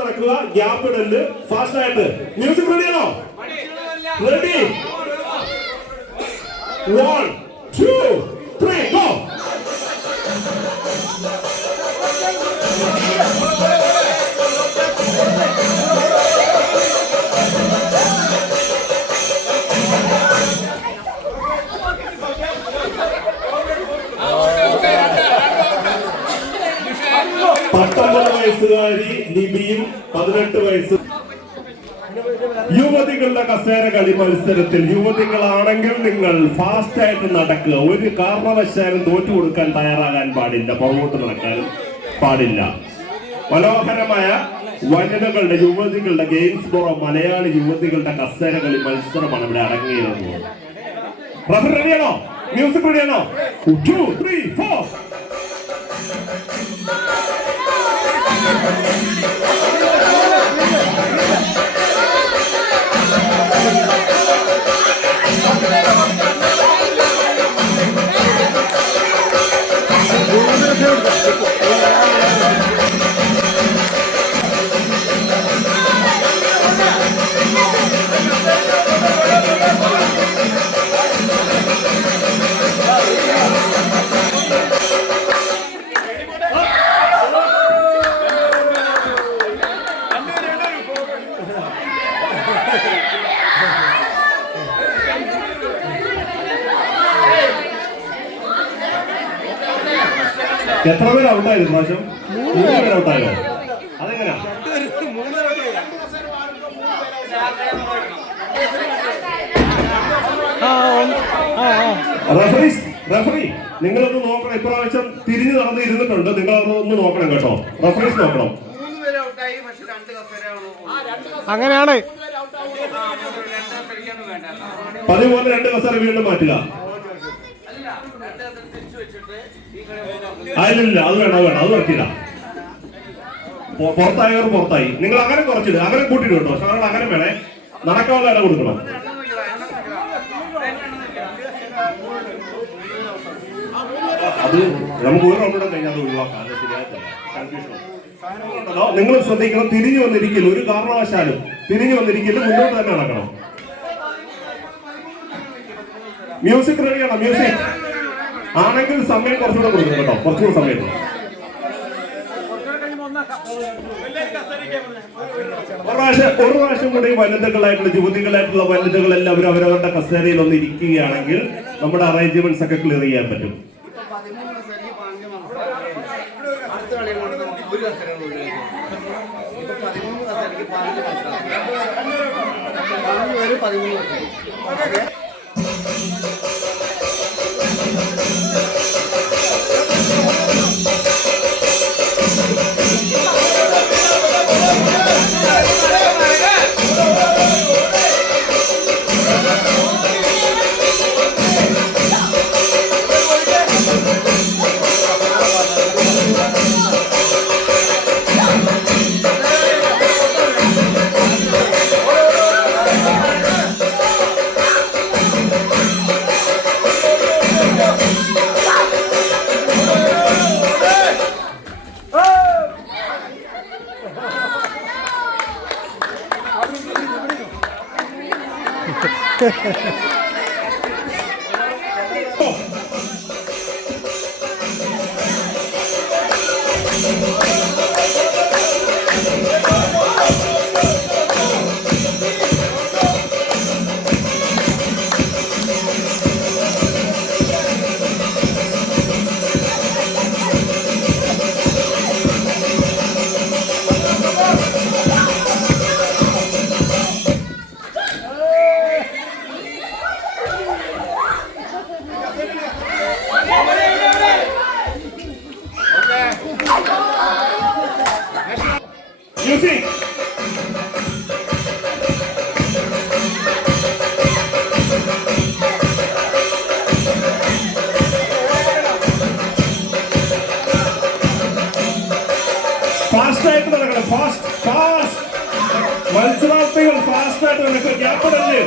നടക്കുക, ഗ്യാപ്പ് ഇടല്, ഫാസ്റ്റ് ആയിട്ട്. മ്യൂസിക് റെഡിയാണോ? Ready, 1 2 3 go. വയസ്സുകാരി ലിബിയും 18 വയസ്സ്. യുവതികളുടെ കസേര കളി മത്സരത്തിൽ യുവതികളാണെങ്കിൽ നിങ്ങൾ ഫാസ്റ്റ് ആയിട്ട് നടക്കുക. ഒരു കാരണവശാലും തോറ്റു കൊടുക്കാൻ തയ്യാറാകാൻ പാടില്ല, പുറകോട്ട് നടക്കാനും പാടില്ല. മനോഹരമായ വനിതകളുടെ യുവതികളുടെ ഗെയിംസ് ബ്യൂറോ മലയാളി യുവതികളുടെ കസേര കളി മത്സരമാണ് ഇവിടെ അടങ്ങിയിരുന്നത്. റഫറി റെഡിയാണോ? മ്യൂസിക് റെഡിയാണോ? 2 3 4. എത്ര പേര് ഔട്ടായിരുന്നു പ്രാവശ്യം? 3 പേര് ഔട്ടായോ? അതെങ്ങനെയാ? റഫറി നിങ്ങളൊന്ന് നോക്കണം. ഇപ്രാവശ്യം തിരിഞ്ഞു നടന്ന് ഇരുന്നിട്ടുണ്ട്, നിങ്ങളൊന്ന് നോക്കണം കേട്ടോ. റഫറീസ് നോക്കണം. അങ്ങനെയാണ്. പതിപോലെ 2 കസേര വീണ്ടും മാറ്റുക. അതിലില്ല, അത് വേണം, അത് പറ്റില്ല. പുറത്തായവർ പുറത്തായി. നിങ്ങൾ അങ്ങനെ കുറച്ചില്ല, അങ്ങനെ കൂട്ടിട്ട് കേട്ടോ. സാറുകൾ അങ്ങനെ വേണേ, നടക്കാനുള്ള ഇടം കൊടുക്കണം. അത് നമുക്ക് ഒരു റൗണ്ട് കഴിഞ്ഞാൽ അത് ഒഴിവാക്കാം. നിങ്ങൾ ശ്രദ്ധിക്കണം, തിരിഞ്ഞു വന്നിരിക്കില്ല, ഒരു കാരണവശാലും തിരിഞ്ഞു വന്നിരിക്കില്ല, മുന്നോട്ട് തന്നെ നടക്കണം. മ്യൂസിക് റെഡിയാണോ? മ്യൂസിക് ആണെങ്കിൽ സമയം കുറച്ചുകൂടെ കൊടുക്കും കേട്ടോ, കുറച്ചുകൂടെ സമയം. ഒരു പ്രാവശ്യം കൂടി വനിതകളായിട്ടുള്ള യുവതികളായിട്ടുള്ള വനിതകൾ എല്ലാവരും അവരവരുടെ കസേരയിൽ ഒന്ന് ഇരിക്കുകയാണെങ്കിൽ നമ്മുടെ അറേഞ്ച്മെന്റ്സ് ഒക്കെ ക്ലിയർ ചെയ്യാൻ പറ്റും. Music. Fast ആയിട്ട് നടക്കണം, fast. മത്സരാർത്ഥികൾ ഫാസ്റ്റ് ആയിട്ട് നടക്കുക, ഗ്യാപ്പ് ഇടല്ലേ.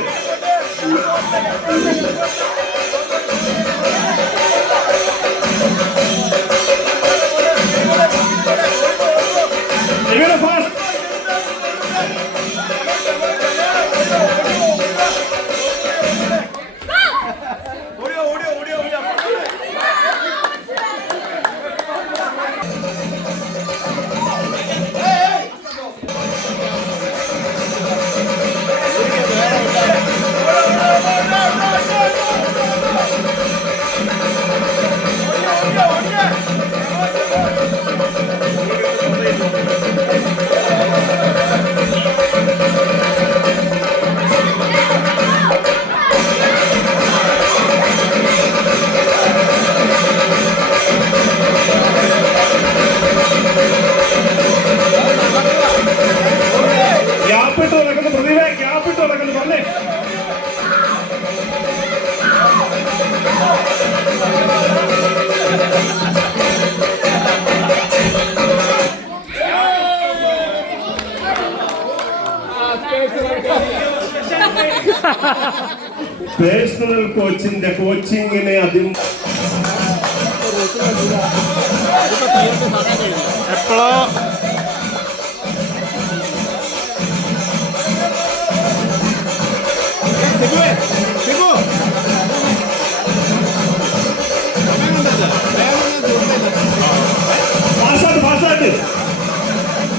പേഴ്സണൽ കോച്ചിന്റെ കോച്ചിങ്ങിനെ എപ്പോഴോ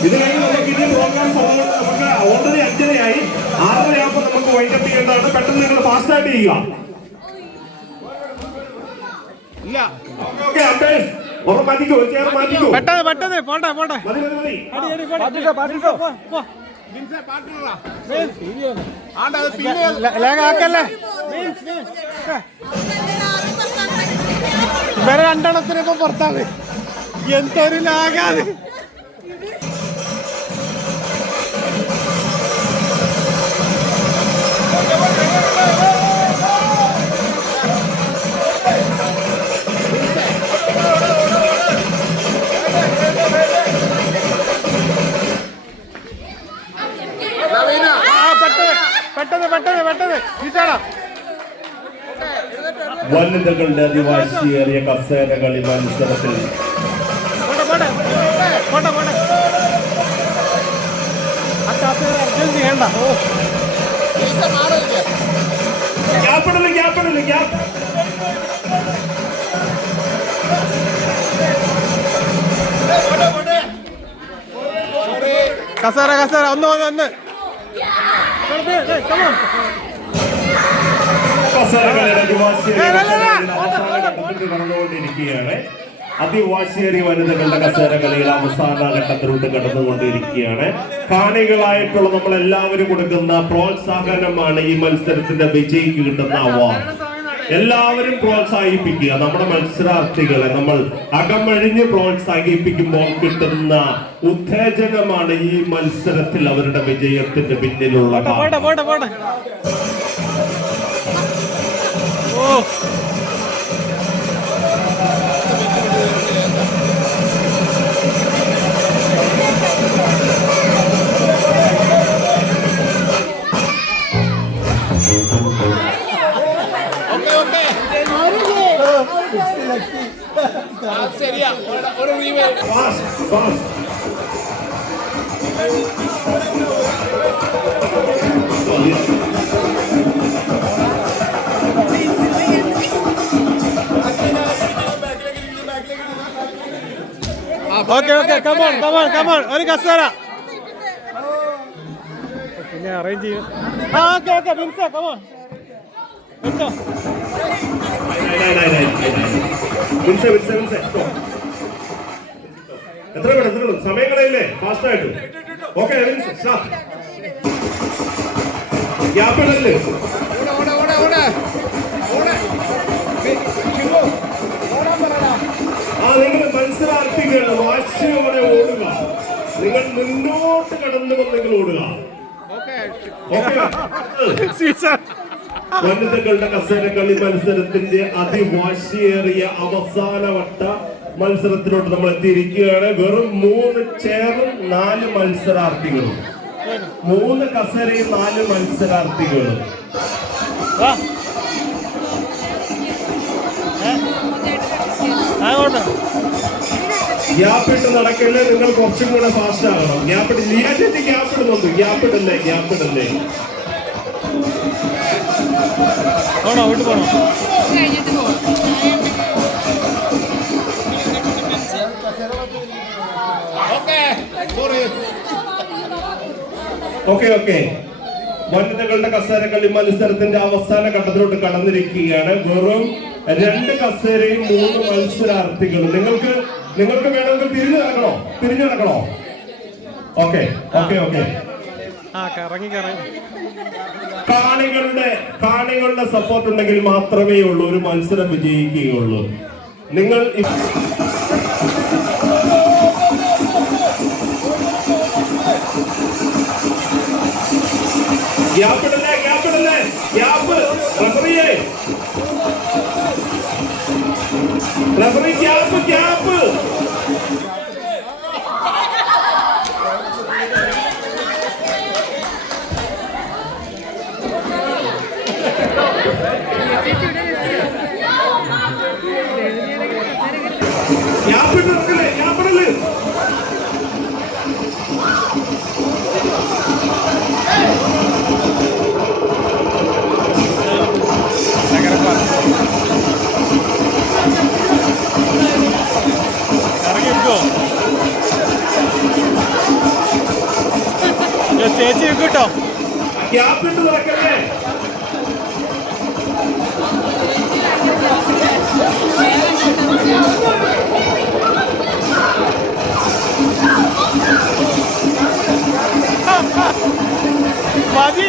ഇത് കഴിഞ്ഞ് നമുക്ക് ഇനി പ്രോഗ്രാം നമുക്ക് ഓൾറെഡി 5:30 6:30 നമുക്ക് വൈൻഡപ്പ് ചെയ്യേണ്ടതാണ്. പെട്ടെന്ന് നിങ്ങൾ ഫാസ്റ്റ് ആയിട്ട് ചെയ്യുക. മാറ്റിക്കോ, ചെയർ മാറ്റിക്കോ. പെട്ടെന്ന് പോട്ടെ മതി. ലേഖാക്കല്ലേ ഇവരെ രണ്ടെണ്ണത്തിനൊക്കെ പുറത്താണ്. എന്തൊരു ലാഗാത്. പെട്ടെന്ന് വനിതകളുടെ അതിവാശിയേറിയ കസേര കളി മത്സരത്തിൽ കസേര ഒന്ന് കടന്നുകൊണ്ടിരിക്കുകയാണ്. അതിവാശിയേറിയ വനിതകളുടെ കസേര കളിയിൽ അവസാന ഘട്ടത്തിലൂടെ കടന്നുകൊണ്ടിരിക്കുകയാണ്. കാണികളായിട്ടുള്ള നമ്മളെല്ലാവരും കൊടുക്കുന്ന പ്രോത്സാഹനമാണ് ഈ മത്സരത്തിന്റെ വിജയിക്ക് കിട്ടുന്ന അവാർഡ്. എല്ലാവരും പ്രോത്സാഹിപ്പിക്കുക. നമ്മുടെ മത്സരാർത്ഥികളെ നമ്മൾ അകമഴിഞ്ഞ് പ്രോത്സാഹിപ്പിക്കുമ്പോൾ കിട്ടുന്ന ഉത്തേജനമാണ് ഈ മത്സരത്തിൽ അവരുടെ വിജയത്തിന്റെ പിന്നിലുള്ള ശരിയാ ഒരു ഓക്കെ കമോൺ ഒരു കസേര പിന്നെ അറേഞ്ച് ചെയ്യും. ഓക്കെ ബിൻസ കമോൺ വെച്ചോ. എത്ര സമയങ്ങളില്ലേ ഫാസ്റ്റ് ആയിട്ട്. ഓക്കെ ഗ്യാപ്പിടല്ലേ. നിങ്ങൾ മത്സരാർത്ഥികൾ വാശിയോടെ ഓടുക. നിങ്ങൾ മുന്നോട്ട് കടന്നു വന്ന് നിങ്ങൾ ഓടുക. വനിതകളുടെ കസേരക്കളി മത്സരത്തിന്റെ അതിവാശിയേറിയ അവസാനവട്ട മത്സരത്തിലോട്ട് നമ്മൾ എത്തിയിരിക്കുകയാണ്. വെറും 3 ചെയറും 4 മത്സരാർത്ഥികളും, 3 കസേരയും 4 മത്സരാർത്ഥികളും. ഗ്യാപ്പിട്ട് നടക്കല്ലേ, നിങ്ങൾ കുറച്ചും കൂടെ ഫാസ്റ്റ് ആകണം. ഗ്യാപ്പിട്ട് ഗ്യാപ്പിടല്ലേ. വീട്ടിൽ പോണോ? ഓക്കെ വനിതകളുടെ കസേരക്കളി മത്സരത്തിന്റെ അവസാന ഘട്ടത്തിലോട്ട് കടന്നിരിക്കുകയാണ്. വെറും 2 കസേരയും 3 മത്സരാർത്ഥികളും. നിങ്ങൾക്ക് വേണമെങ്കിൽ തിരിഞ്ഞു നടക്കണോ? ഓക്കെ കാണികളുടെ സപ്പോർട്ട് ഉണ്ടെങ്കിൽ മാത്രമേ ഉള്ളൂ ഒരു മത്സരം വിജയിക്കുകയുള്ളൂ. നിങ്ങൾ ഗ്യാപ്പിടല്ലേ റഫറി ഗ്യാപ്പ്. ചേച്ചി കേട്ടോ. ഗ്യാപ്പിട്ട് തുറക്കല്ലേ. മതി